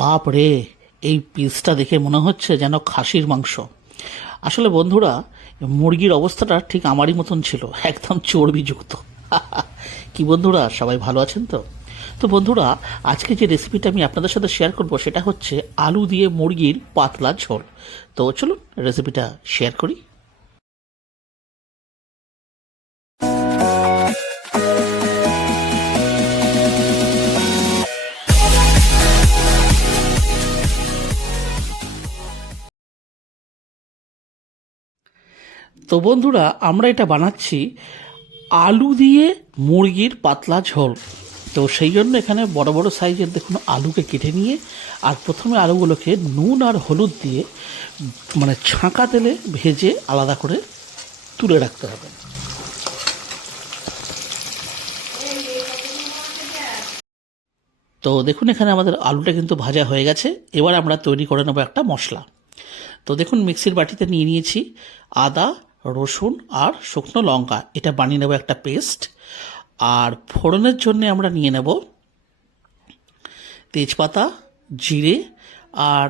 বাপ রে, এই পিসটা দেখে মনে হচ্ছে যেন খাসির মাংস। আসলে বন্ধুরা, মুরগির অবস্থাটা ঠিক আমারই মতন ছিল, একদম চর্বিযুক্ত। কি বন্ধুরা, সবাই ভালো আছেন তো? তো বন্ধুরা, আজকে যে রেসিপিটা আমি আপনাদের সাথে শেয়ার করব সেটা হচ্ছে আলু দিয়ে মুরগির পাতলা ঝোল। তো চলুন রেসিপিটা শেয়ার করি। তো বন্ধুরা, আমরা এটা বানাচ্ছি আলু দিয়ে মুরগির পাতলা ঝোল। তো সেই জন্য এখানে বড় বড় সাইজের দেখুন আলুকে কেটে নিয়ে, আর প্রথমে আলুগুলোকে নুন আর হলুদ দিয়ে মানে ছাঁকা তেলে ভেজে আলাদা করে তুলে রাখতে হবে। তো দেখুন এখানে আমাদের আলুটা কিন্তু ভাজা হয়ে গেছে। এবার আমরা তৈরি করে নেবো একটা মশলা। তো দেখুন মিক্সির বাটিতে নিয়ে নিয়েছি আদা, রসুন আর শুকনো লঙ্কা, এটা বানিয়ে নেব একটা পেস্ট। আর ফোড়নের জন্য আমরা নিয়ে নেব তেজপাতা, জিরে, আর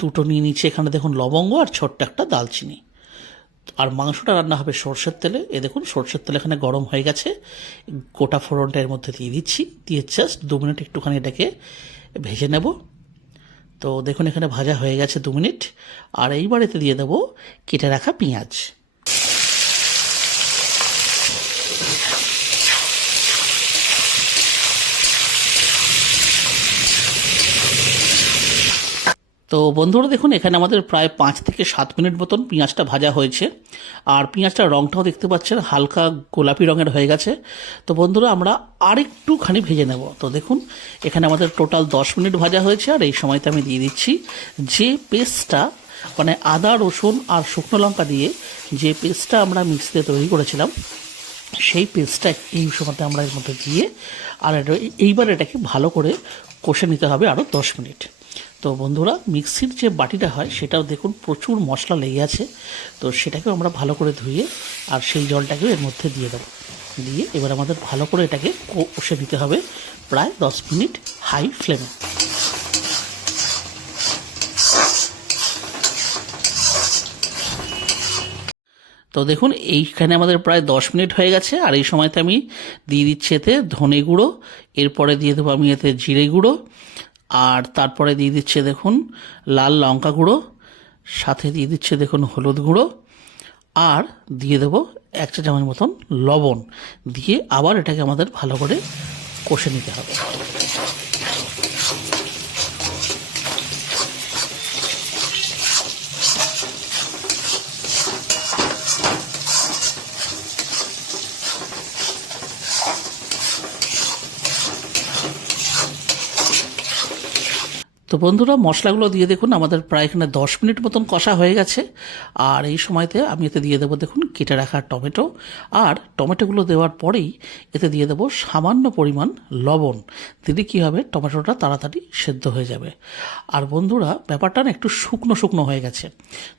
দুটো নিয়ে নিচ্ছি এখানে দেখুন লবঙ্গ, আর ছোট্ট একটা দালচিনি। আর মাংসটা রান্না হবে সর্ষের তেলে। এ দেখুন সর্ষের তেল এখানে গরম হয়ে গেছে, গোটা ফোড়নটা এর মধ্যে দিয়ে দিচ্ছি, দিয়ে জাস্ট 2 মিনিট একটুখানি এটাকে ভেজে নেব। তো দেখুন এখানে ভাজা হয়ে গেছে 2 মিনিট। আর এইবার এতে দিয়ে দেবো কেটে রাখা পেঁয়াজ। তো বন্ধুরা দেখুন এখানে আমাদের প্রায় 5 থেকে 7 মিনিট মতন পেঁয়াজটা ভাজা হয়েছে। আর পেঁয়াজটার রঙটাও দেখতে পাচ্ছেন হালকা গোলাপি রঙের হয়ে গেছে। তো বন্ধুরা আমরা আরেকটুখানি ভেজে নেব। তো দেখুন এখানে আমাদের টোটাল 10 মিনিট ভাজা হয়েছে। আর এই সময়তে আমি দিয়ে দিচ্ছি যে পেস্টটা, মানে আদা, রসুন আর শুকনো লঙ্কা দিয়ে যে পেস্টটা আমরা মিক্সিতে তৈরি করেছিলাম, সেই পেস্টটা এই সময়তে আমরা এর মধ্যে দিয়ে আর এইবার এটাকে ভালো করে কষে নিতে হবে আরও 10 মিনিট। তো বন্ধুরা, মিক্সির যে বাটিটা হয় সেটাও দেখুন প্রচুর মশলা লেগে আছে। তো সেটাকেও আমরা ভালো করে ধুয়ে আর সেই জলটাকেও এর মধ্যে দিয়ে দেবো। দিয়ে এবার আমাদের ভালো করে এটাকে কষে নিতে হবে প্রায় 10 মিনিট হাই ফ্লেমে। তো দেখুন এইখানে আমাদের প্রায় 10 মিনিট হয়ে গেছে। আর এই সময়তে আমি দিয়ে দিচ্ছি এতে ধনে গুঁড়ো, এরপরে দিয়ে দেবো আমি এতে জিরে গুঁড়ো, আর তারপরে দিয়ে দিচ্ছে দেখুন লাল লঙ্কা গুঁড়ো, সাথে দিয়ে দিচ্ছে দেখুন হলুদ গুঁড়ো, আর দিয়ে দেবো 1 চা চামচ মতন লবণ। দিয়ে আবার এটাকে আমাদের ভালো করে কষে নিতে হবে। তো বন্ধুরা, মশলাগুলো দিয়ে দেখুন আমাদের প্রায় এখানে 10 মিনিট মতন কষা হয়ে গেছে। আর এই সময়তে আমি এতে দিয়ে দেবো দেখুন কেটে রাখা টমেটো। আর টমেটোগুলো দেওয়ার পরেই এতে দিয়ে দেবো সামান্য পরিমাণ লবণ। দিলে কী হবে, টমেটোটা তাড়াতাড়ি সেদ্ধ হয়ে যাবে। আর বন্ধুরা, ব্যাপারটা না একটু শুকনো শুকনো হয়ে গেছে,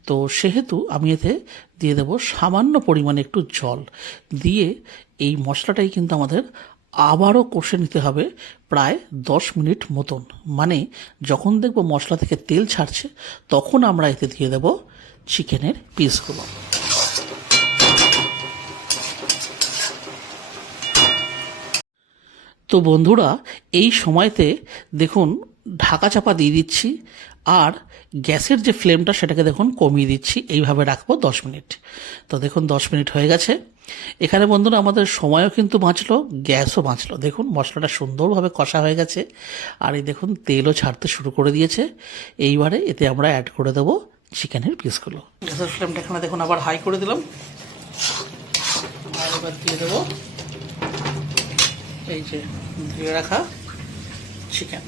তো সেহেতু আমি এতে দিয়ে দেবো সামান্য পরিমাণে একটু জল। দিয়ে এই মশলাটাই কিন্তু আমাদের আবারও কষে নিতে হবে প্রায় 10 মিনিট মতন। মানে যখন দেখব মশলা থেকে তেল ছাড়ছে, তখন আমরা এতে দিয়ে দেব চিকেনের পিসগুলো। তো বন্ধুরা, এই সময়তে দেখুন ঢাকা চাপা দিয়ে দিচ্ছি, আর গ্যাসের যে ফ্লেমটা সেটাকে দেখুন কমিয়ে দিচ্ছি। এইভাবে রাখবো 10 মিনিট। তো দেখুন 10 মিনিট হয়ে গেছে। এখানে বন্ধুরা আমাদের সময়ও কিন্তু বাঁচলো, গ্যাসও বাঁচলো। দেখুন মশলাটা সুন্দরভাবে কষা হয়ে গেছে, আর এই দেখুন তেলও ছাড়তে শুরু করে দিয়েছে। এইবারে এতে আমরা অ্যাড করে দেবো চিকেনের পিসগুলো। গ্যাসের ফ্লেমটা এখানে দেখুন আবার হাই করে দিলাম। আর এবার দিয়ে দেবো এই যে ধুয়ে রাখা চিকেন।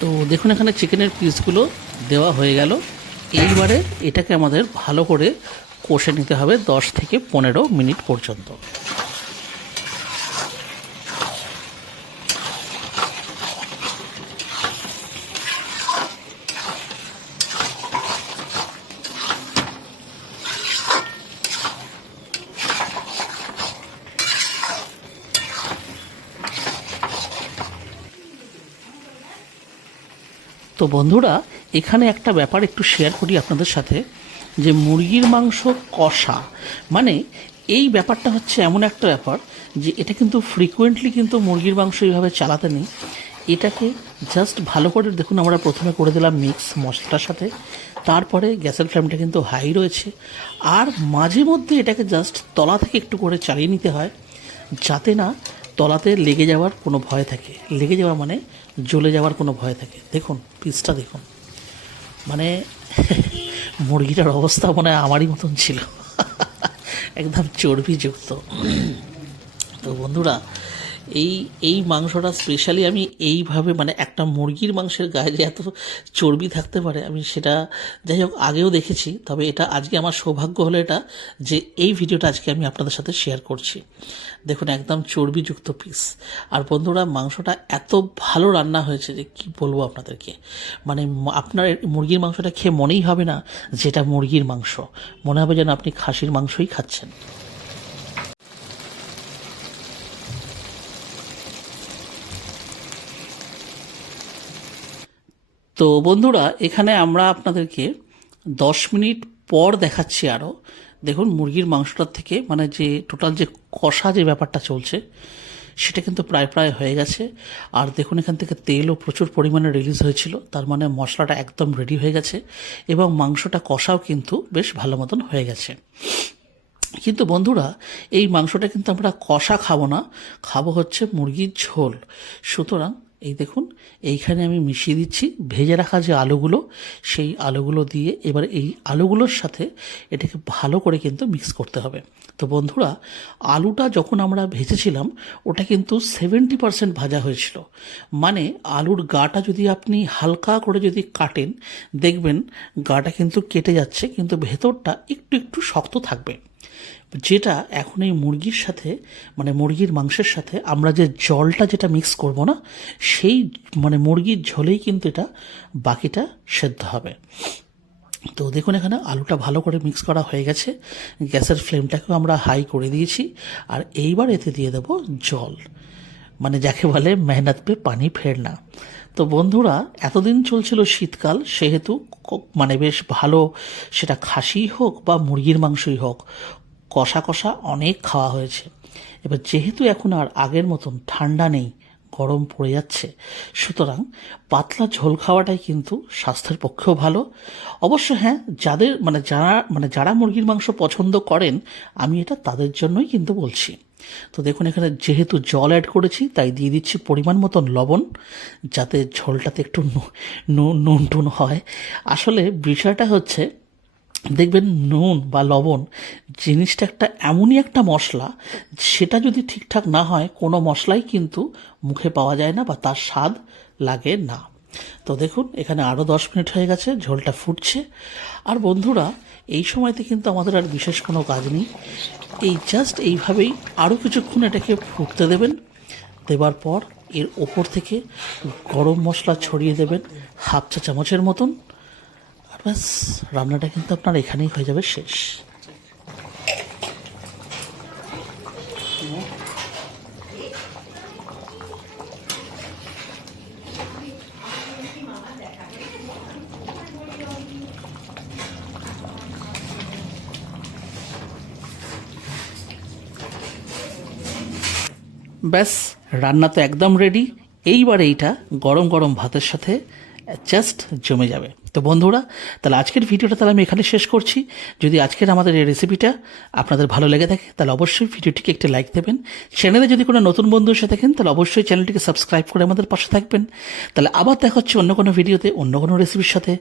তো দেখুন এখানে চিকেনের পিসগুলো দেওয়া হয়ে গেল। এইবারে এটাকে আমাদের ভালো করে কষে নিতে হবে 10 থেকে 15 মিনিট পর্যন্ত। তো বন্ধুরা এখানে একটা ব্যাপার একটু শেয়ার করি আপনাদের সাথে, যে মুরগির মাংস কষা মানে এই ব্যাপারটা হচ্ছে এমন একটা ব্যাপার যে এটা কিন্তু ফ্রিকুয়েন্টলি কিন্তু মুরগির মাংস এইভাবে চালাতে নেই। এটাকে জাস্ট ভালো করে দেখুন, আমরা প্রথমে করে দিলাম মিক্স মশলার সাথে, তারপরে গ্যাসের ফ্লেমটা কিন্তু হাই রয়েছে, আর মাঝে মধ্যে এটাকে জাস্ট তলা থেকে একটু করে চালিয়ে নিতে হয়, যাতে না তলাতে লেগে যাওয়ার কোনো ভয় থাকে। লেগে যাওয়া মানে জ্বলে যাওয়ার কোনো ভয় থাকে। দেখুন পিসটা দেখুন, মানে মুরগিটার অবস্থা মনে হয় আমারই মতন ছিল, একদম চর্বিযুক্ত। তো বন্ধুরা এই মাংসটা স্পেশালি আমি এইভাবে, মানে একটা মুরগির মাংসের গায়ে যে এত চর্বি থাকতে পারে আমি সেটা যাই হোক আগেও দেখেছি, তবে এটা আজকে আমার সৌভাগ্য হলো এটা যে এই ভিডিওটা আজকে আমি আপনাদের সাথে শেয়ার করছি। দেখুন একদম চর্বিযুক্ত পিস। আর বন্ধুরা মাংসটা এত ভালো রান্না হয়েছে যে কি বলবো আপনাদেরকে, মানে আপনার মুরগির মাংসটা খেয়ে মনেই হবে না যেটা মুরগির মাংস, মনে হবে যেন আপনি খাসির মাংসই খাচ্ছেন। তো বন্ধুরা এখানে আমরা আপনাদেরকে 10 মিনিট পর দেখাচ্ছি আরও। দেখুন মুরগির মাংসটার থেকে মানে যে টোটাল যে কষা যে ব্যাপারটা চলছে সেটা কিন্তু প্রায় হয়ে গেছে। আর দেখুন এখান থেকে তেলও প্রচুর পরিমাণে রিলিজ হয়েছিল, তার মানে মশলাটা একদম রেডি হয়ে গেছে এবং মাংসটা কষাও কিন্তু বেশ ভালো মতন হয়ে গেছে। কিন্তু বন্ধুরা এই মাংসটা কিন্তু আমরা কষা খাবো না, খাবো হচ্ছে মুরগির ঝোল। সুতরাং এই দেখুন এইখানে আমি মিশিয়ে দিচ্ছি ভেজে রাখা যে আলুগুলো, সেই আলুগুলো দিয়ে এবার এই আলুগুলোর সাথে এটাকে ভালো করে কিন্তু মিক্স করতে হবে। তো বন্ধুরা আলুটা যখন আমরা ভেজেছিলাম ওটা কিন্তু 70% ভাজা হয়েছিল, মানে আলুর গাটা যদি আপনি হালকা করে যদি কাটেন দেখবেন গাটা কিন্তু কেটে যাচ্ছে, কিন্তু ভেতরটা একটু একটু শক্ত থাকবে, যেটা এখন এই মুরগির সাথে মানে মুরগির মাংসের সাথে আমরা যে জলটা যেটা মিক্স করব না, সেই মানে মুরগির ঝোলেই কিন্তু এটা বাকিটা সেদ্ধ হবে। তো দেখুন এখানে আলুটা ভালো করে মিক্স করা হয়ে গেছে, গ্যাসের ফ্লেমটাকেও আমরা হাই করে দিয়েছি, আর এইবার এতে দিয়ে দেব জল, মানে যাকে বলে মেহনত পে পানি ফেরনা। তো বন্ধুরা এতদিন চলছিল শীতকাল, সেহেতু মানে বেশ ভালো, সেটা খাসি হোক বা মুরগির মাংসই হোক, কষা কষা অনেক খাওয়া হয়েছে। এবার যেহেতু এখন আর আগের মতন ঠান্ডা নেই, গরম পড়ে যাচ্ছে, সুতরাং পাতলা ঝোল খাওয়াটাই কিন্তু স্বাস্থ্যের পক্ষেও ভালো। অবশ্য হ্যাঁ, যারা মুরগির মাংস পছন্দ করেন আমি এটা তাদের জন্যই কিন্তু বলছি। তো দেখুন এখানে যেহেতু জল অ্যাড করেছি তাই দিয়ে দিচ্ছি পরিমাণ মতন লবণ, যাতে ঝোলটাতে একটু নুন টুন হয়। আসলে বিষয়টা হচ্ছে দেখবেন নুন বা লবণ জিনিসটা একটা এমনই একটা মশলা, সেটা যদি ঠিকঠাক না হয় কোনো মশলাই কিন্তু মুখে পাওয়া যায় না বা তার স্বাদ লাগে না। তো দেখুন এখানে আরও 10 মিনিট হয়ে গেছে, ঝোলটা ফুটছে। আর বন্ধুরা এই সময়তে কিন্তু আমাদের আর বিশেষ কোনো কাজ নেই, এই জাস্ট এইভাবেই আরও কিছুক্ষণ এটাকে ফুটতে দেবেন। দেবার পর এর ওপর থেকে গরম মশলা ছড়িয়ে দেবেন 1/2 চা চামচের মতন, আর ব্যাস রান্নাটা কিন্তু আপনার এখানেই হয়ে যাবে শেষ। ব্যাস রান্না তো একদম রেডি, এইবার এইটা গরম গরম ভাতের সাথে জাস্ট জমে যাবে। তো বন্ধুরা তাহলে আজকের ভিডিওটা তাহলে আমি এখানে শেষ করছি। যদি আজকের আমাদের এই রেসিপিটা আপনাদের ভালো লেগে থাকে তাহলে অবশ্যই ভিডিওটিকে একটি লাইক দেবেন। চ্যানেলে যদি কোনো নতুন বন্ধু এসে থাকেন তাহলে অবশ্যই চ্যানেলটিকে সাবস্ক্রাইব করে আমাদের পাশে থাকবেন। তাহলে আবার দেখা হচ্ছে অন্য কোনো ভিডিওতে অন্য কোনো রেসিপির সাথে।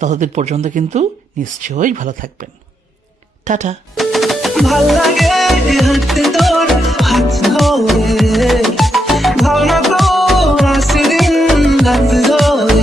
ততদিন পর্যন্ত কিন্তু নিশ্চয়ই ভালো থাকবেন। টাটা। ভাল লাগে হাতে তোর হাত ধরে, ভাবনা তো আসে দিন রাত ধরে।